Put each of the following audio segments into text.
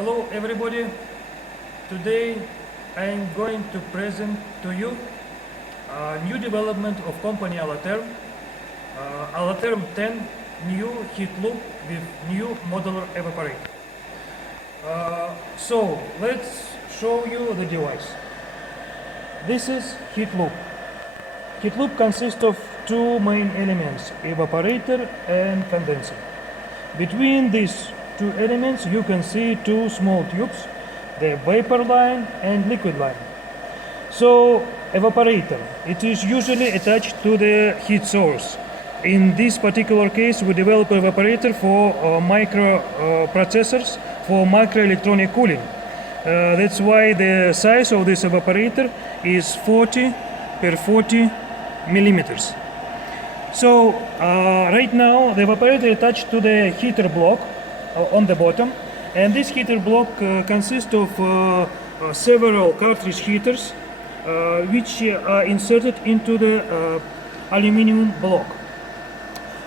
Hello everybody. Today I am going to present to you a new development of company Altom. Altom 10 new heat loop with new modular evaporator. So let's show you the device. This is heat loop. Heat loop consists of two main elements, evaporator and condenser. Between these two elements you can see two small tubes, the vapor line and liquid line. So evaporator, it is usually attached to the heat source. In this particular case we develop evaporator for microprocessors for microelectronic cooling. That's why the size of this evaporator is 40 per 40 millimeters. So right now the evaporator is attached to the heater block on the bottom, and this heater block consists of several cartridge heaters which are inserted into the aluminum block.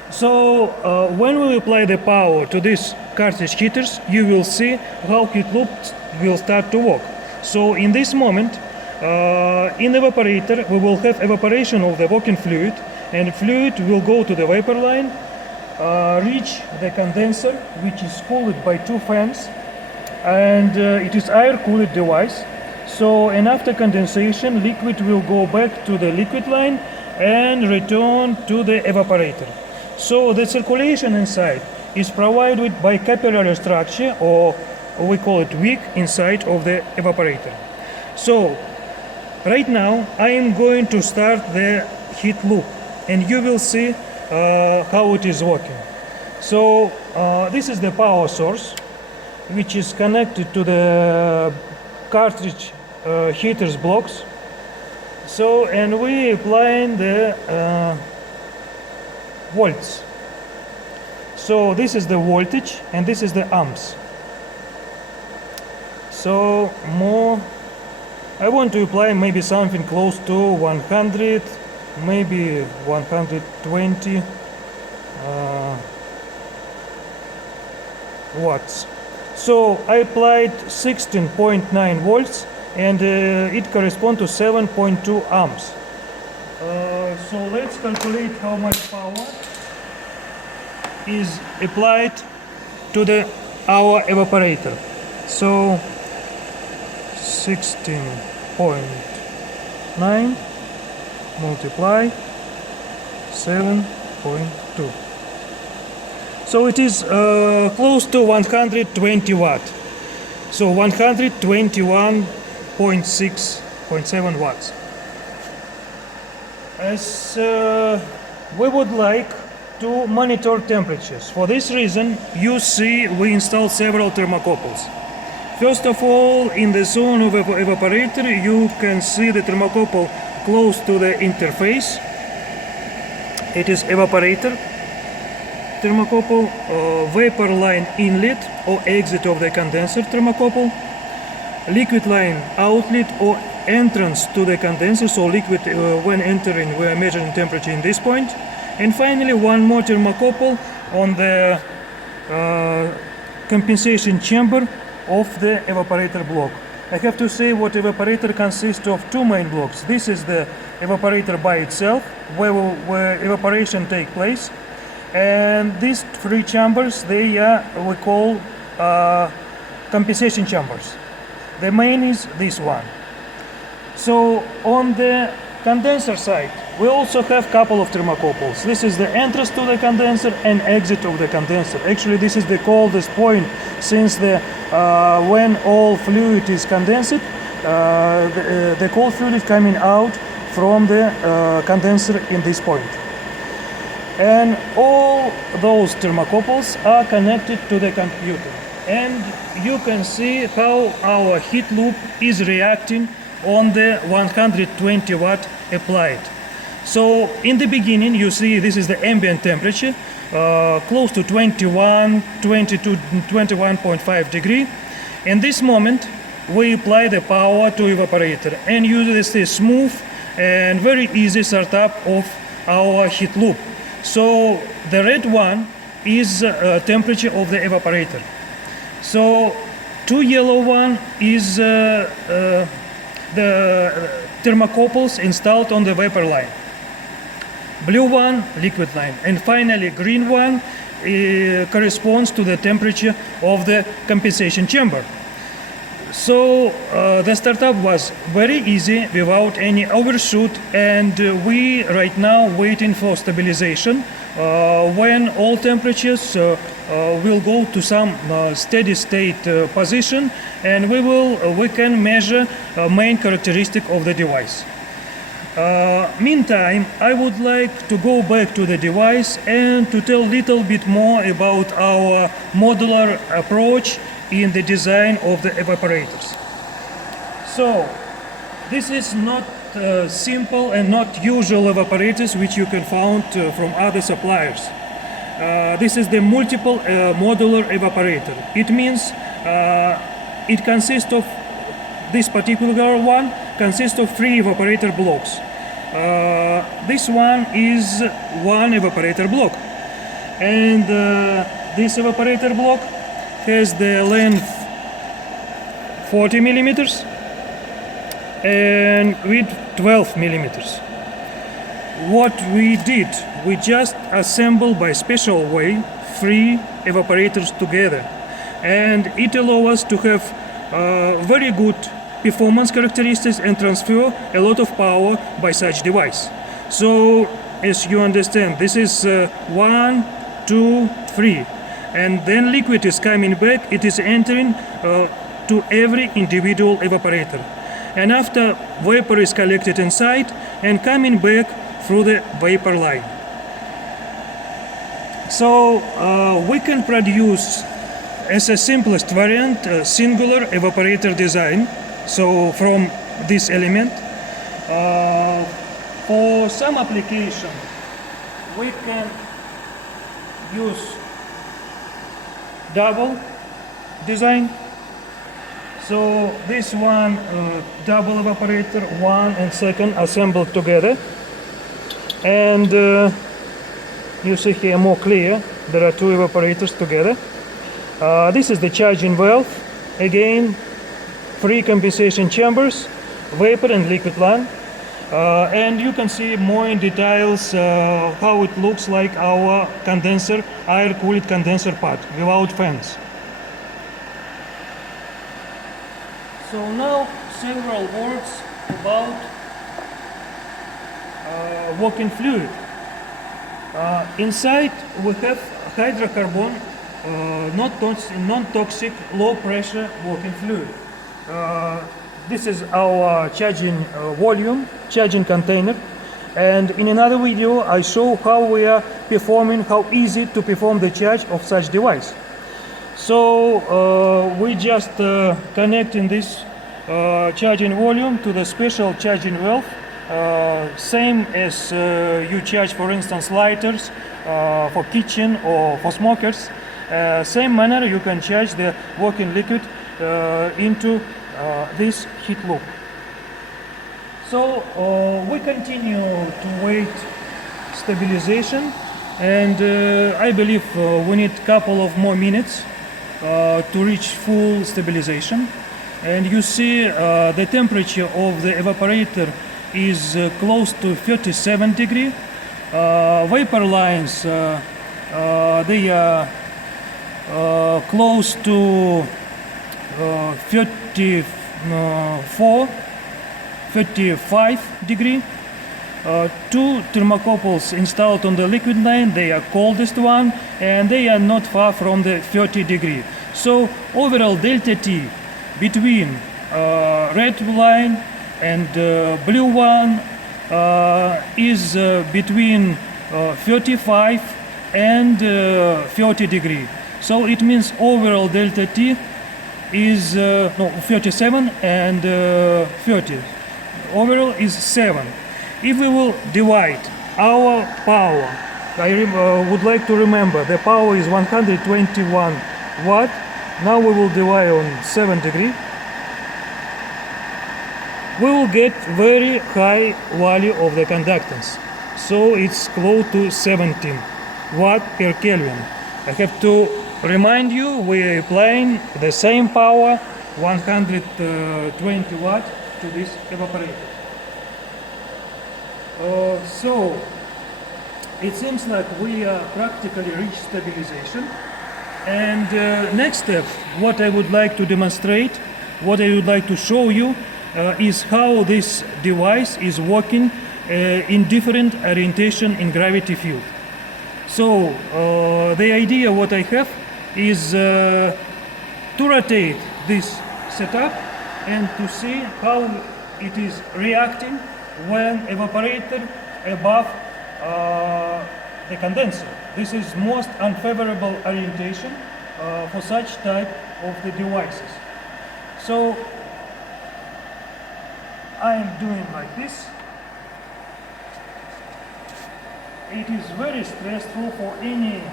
So when we apply the power to these cartridge heaters, you will see how heat loop will start to work. So in this moment, in the evaporator we will have evaporation of the working fluid, and fluid will go to the vapor line, reach the condenser, which is cooled by two fans, and it is air-cooled device. So, and after condensation, liquid will go back to the liquid line and return to the evaporator. So the circulation inside is provided by capillary structure, or we call it wick, inside of the evaporator. So right now I am going to start the heat loop, and you will see how it is working. So this is the power source, which is connected to the cartridge heaters blocks. So, and we applying the volts. So this is the voltage and this is the amps. So more, I want to apply maybe something close to 100, maybe 120 watts. So I applied 16.9 volts, and it corresponds to 7.2 amps. So let's calculate how much power is applied to our evaporator. So 16.9 multiply 7.2. So it is close to 120 watt. So 121.6.7 watts. As we would like to monitor temperatures. For this reason, you see we installed several thermocouples. First of all, in the zone of evaporator, you can see the thermocouple close to the interface. It is evaporator thermocouple, vapor line inlet or exit of the condenser thermocouple, liquid line outlet or entrance to the condenser, so liquid when entering we are measuring temperature in this point, and finally one more thermocouple on the compensation chamber of the evaporator block. I have to say what evaporator consists of two main blocks. This is the evaporator by itself, where evaporation takes place, and these three chambers, they are we call compensation chambers. The main is this one. So on the condenser side we also have couple of thermocouples. This is the entrance to the condenser and exit of the condenser. Actually this is the coldest point, since the when all fluid is condensed, the cold fluid is coming out from the condenser in this point. And all those thermocouples are connected to the computer, and you can see how our heat loop is reacting on the 120 watt applied. So in the beginning you see this is the ambient temperature, close to 21, 22, 21.5 degree. In this moment we apply the power to evaporator, and use this smooth and very easy startup of our heat loop. So the red one is temperature of the evaporator. So Two yellow one is the thermocouples installed on the vapor line. Blue one, liquid line. And finally, green one corresponds to the temperature of the compensation chamber. So the startup was very easy without any overshoot, and we right now waiting for stabilization when all temperatures will go to some steady state position, and we can measure main characteristic of the device. Meantime, I would like to go back to the device and to tell a little bit more about our modular approach in the design of the evaporators. So, this is not simple and not usual evaporators which you can find from other suppliers. This is the multiple modular evaporator. It means it consists of, this particular one consists of 3 evaporator blocks. This one is one evaporator block, and this evaporator block has the length 40 millimeters and width 12 millimeters. What we did, we just assembled by special way 3 evaporators together, and it allows us to have very good performance characteristics and transfer a lot of power by such device. So, as you understand, this is 1, 2, 3. And then liquid is coming back, it is entering to every individual evaporator. And after, vapor is collected inside and coming back through the vapor line. So we can produce, as a simplest variant, a singular evaporator design. So from this element, for some application, we can use double design. So this one double evaporator, 1 and 2nd assembled together, and you see here more clear, there are 2 evaporators together. This is the charging valve, again 3 compensation chambers, vapor and liquid line, and you can see more in details how it looks like our condenser, air-cooled condenser part without fans. So now several words about working fluid. Inside we have hydrocarbon, non-toxic, low-pressure working fluid. This is our charging volume, charging container, and in another video I show how we are performing, how easy to perform the charge of such device. So we just connecting this charging volume to the special charging valve, same as you charge, for instance, lighters for kitchen or for smokers. Same manner you can charge the working liquid into this heat loop. So we continue to wait stabilization, and I believe we need a couple of more minutes to reach full stabilization. And you see the temperature of the evaporator is close to 37 degrees. Vapor lines, they are close to 35 degrees. 2 thermocouples installed on the liquid line, they are coldest one, and they are not far from the 30 degrees. So overall delta T between red line and blue one is between 35 and 30 degrees. So it means overall delta T is 37 and 30. Overall is 7. If we will divide our power, I would like to remember the power is 121 watt. Now we will divide on 7 degrees. We will get very high value of the conductance. So it's close to 17 watt per Kelvin. I have to remind you, we are applying the same power, 120 watt, to this evaporator. So it seems like we are practically reached stabilization. And next step, what I would like to demonstrate, what I would like to show you is how this device is working in different orientation in gravity field. So the idea what I have is to rotate this setup and to see how it is reacting when evaporator above the condenser. This is most unfavorable orientation for such type of the devices. So I am doing like this. It is very stressful for any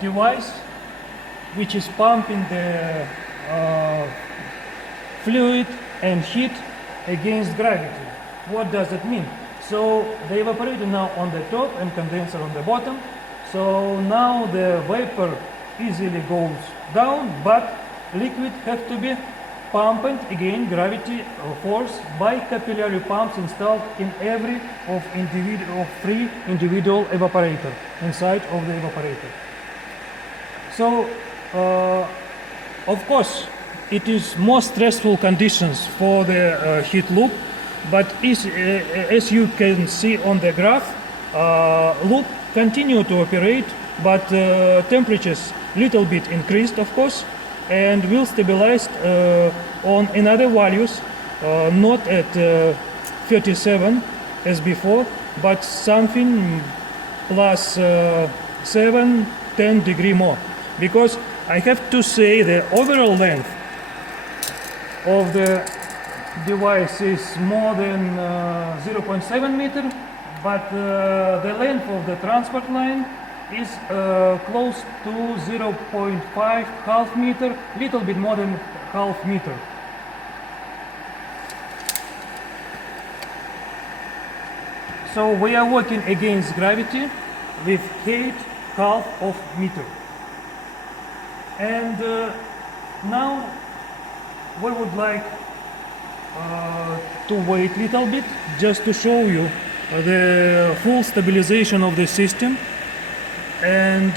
device which is pumping the fluid and heat against gravity. What does it mean? So the evaporator now on the top and condenser on the bottom. So now the vapor easily goes down, but liquid have to be pumped again gravity force by capillary pumps installed in every of three individual evaporator inside of the evaporator. So of course it is more stressful conditions for the heat loop, but as you can see on the graph, loop continue to operate, but temperatures little bit increased, of course, and will stabilize on another values, not at 37 as before, but something plus 7-10 degree more, because I have to say the overall length of the device is more than 0.7 meter, but the length of the transport line is close to 0.5, half meter, little bit more than half meter. So we are working against gravity with height half of meter. And now we would like to wait a little bit just to show you the full stabilization of the system, and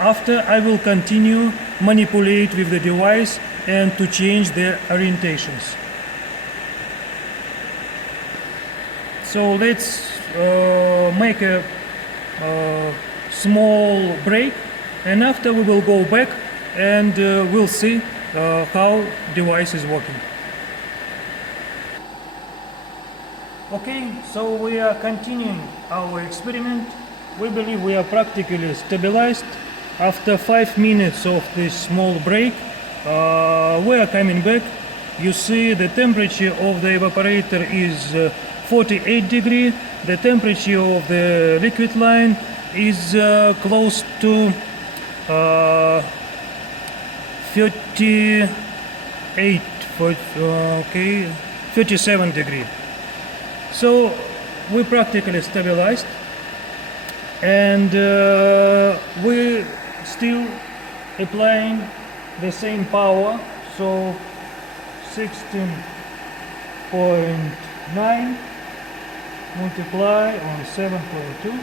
after I will continue manipulate with the device and to change the orientations. So let's make a small break, and after we will go back and we'll see how device is working. Okay, so we are continuing our experiment. We believe we are practically stabilized. After 5 minutes of this small break, we are coming back. You see the temperature of the evaporator is 48 degrees. The temperature of the liquid line is close to 37 degrees. So we practically stabilized, and we still applying the same power, so 16.9 multiply on 7.2,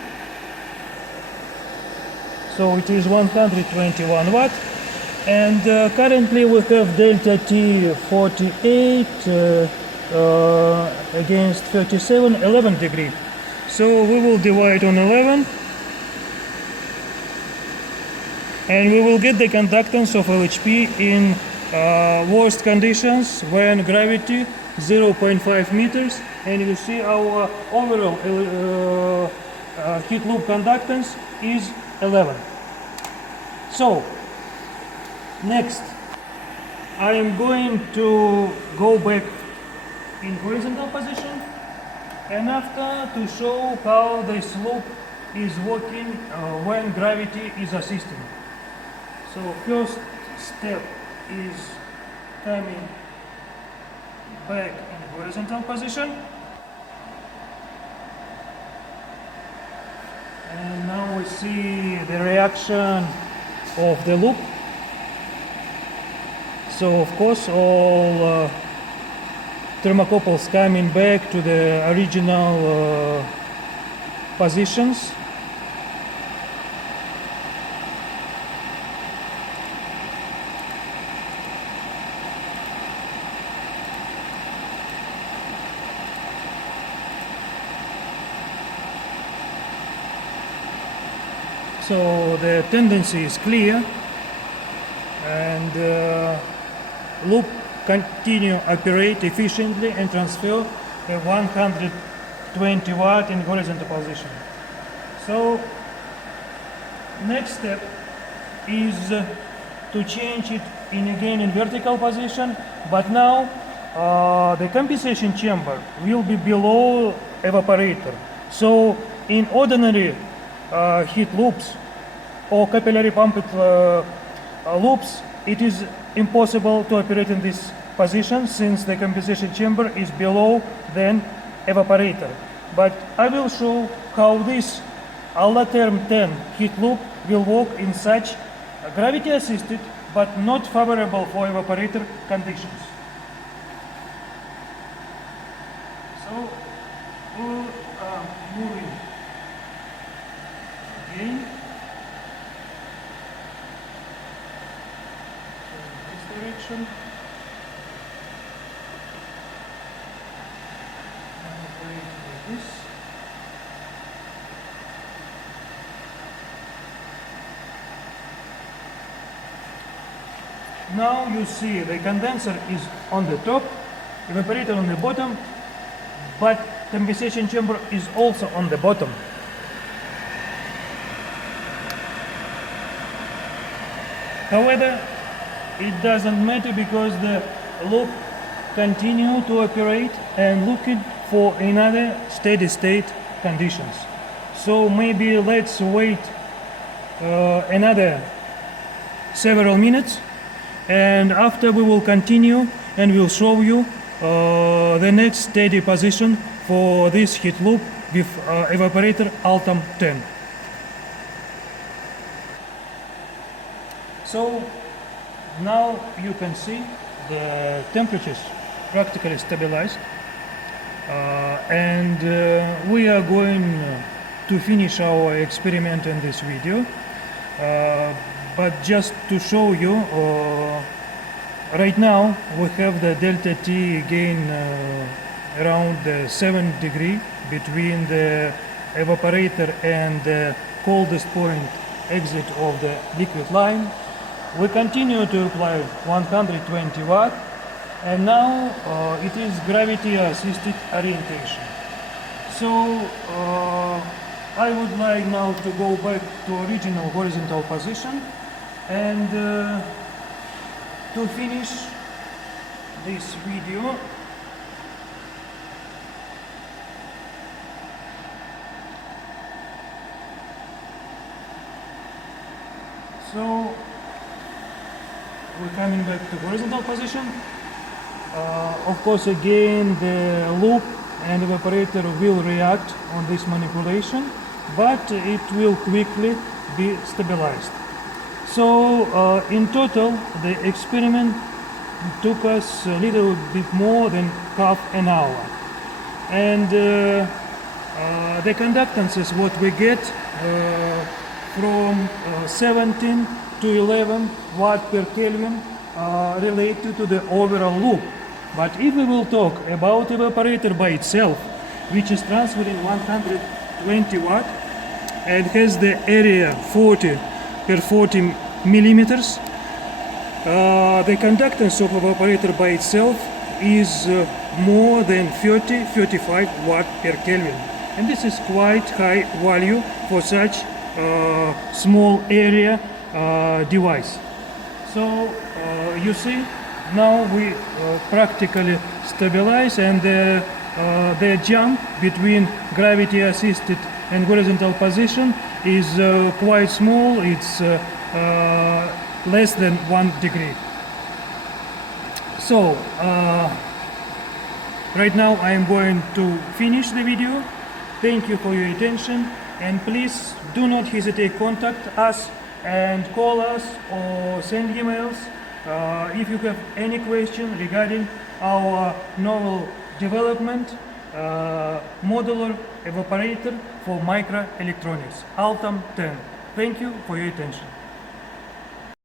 so it is 121 watt, and currently we have delta T 48 against 37, 11 degree. So we will divide on 11, and we will get the conductance of LHP in worst conditions when gravity 0.5 meters, and you see our overall heat loop conductance is 11. So next I am going to go back in horizontal position, and after to show how this loop is working when gravity is assisting. So first step is coming back in horizontal position, and now we see the reaction of the loop. So of course all thermocouples coming back to the original positions. So the tendency is clear, and loop continue operate efficiently and transfer a 120 watt in horizontal position. So next step is to change it again in vertical position, but now the compensation chamber will be below evaporator. So in ordinary heat loops or capillary pumped loops, it is impossible to operate in this position since the compensation chamber is below than evaporator. But I will show how this Altom 10 heat loop will work in such gravity assisted but not favorable for evaporator conditions. So we'll move in again in this direction. And operate like this. Now you see the condenser is on the top, evaporator on the bottom, but compensation chamber is also on the bottom. However, it doesn't matter because the loop continue to operate and looking for another steady state conditions. So maybe let's wait another several minutes, and after we will continue and we'll show you the next steady position for this heat loop with evaporator Altom 10. So now you can see the temperatures practically stabilized, and we are going to finish our experiment in this video. But just to show you, right now we have the delta T gain around 7 degrees between the evaporator and the coldest point exit of the liquid line. We continue to apply 120 watt, and now it is gravity assisted orientation. So I would like now to go back to original horizontal position and to finish this video. So we're coming back to horizontal position. Of course, again the loop and evaporator will react on this manipulation, but it will quickly be stabilized. So in total the experiment took us a little bit more than half an hour, and the conductances what we get from 17 to 11 watt per Kelvin related to the overall loop. But if we will talk about evaporator by itself, which is transferring 120 watt and has the area 40 per 40 millimeters, the conductance of evaporator by itself is more than 30-35 watt per Kelvin, and this is quite high value for such small area device. So you see, now we practically stabilize, and the jump between gravity assisted and horizontal position is quite small. It's less than 1 degree. So right now I am going to finish the video. Thank you for your attention, and please do not hesitate to contact us and call us or send emails if you have any question regarding our novel development, modular evaporator for microelectronics, Altom 10. Thank you for your attention.